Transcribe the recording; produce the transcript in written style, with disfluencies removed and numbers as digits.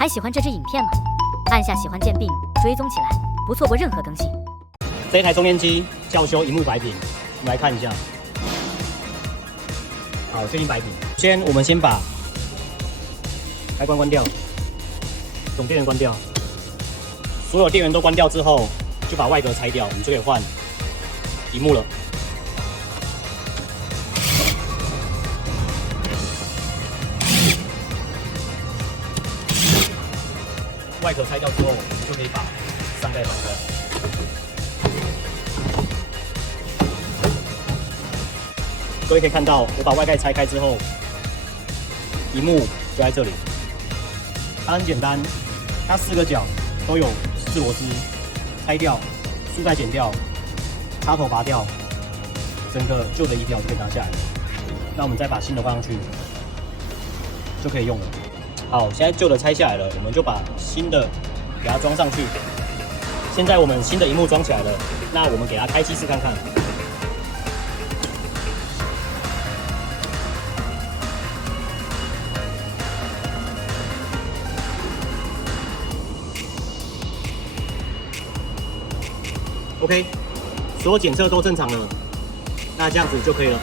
还喜欢这支影片吗？按下喜欢键并追踪起来，不错过任何更新。这一台中烟机叫修萤幕白屏，我们来看一下。好，确定白屏。我们先把开关关掉，总电源关掉，所有电源都关掉之后，就把外壳拆掉，我们就可以换萤幕了。外壳拆掉之后，我们就可以把上盖打开。各位可以看到，我把外盖拆开之后，萤幕就在这里。它很简单，它4个角都有4螺丝，拆掉，束带剪掉，插头拔掉，整个旧的仪表就可以拿下来了。那我们再把新的放上去，就可以用了。好，现在旧的拆下来了，我们就把新的给它装上去。现在我们新的萤幕装起来了，那我们给它开机试看看。OK， 所有检测都正常了，那这样子就可以了。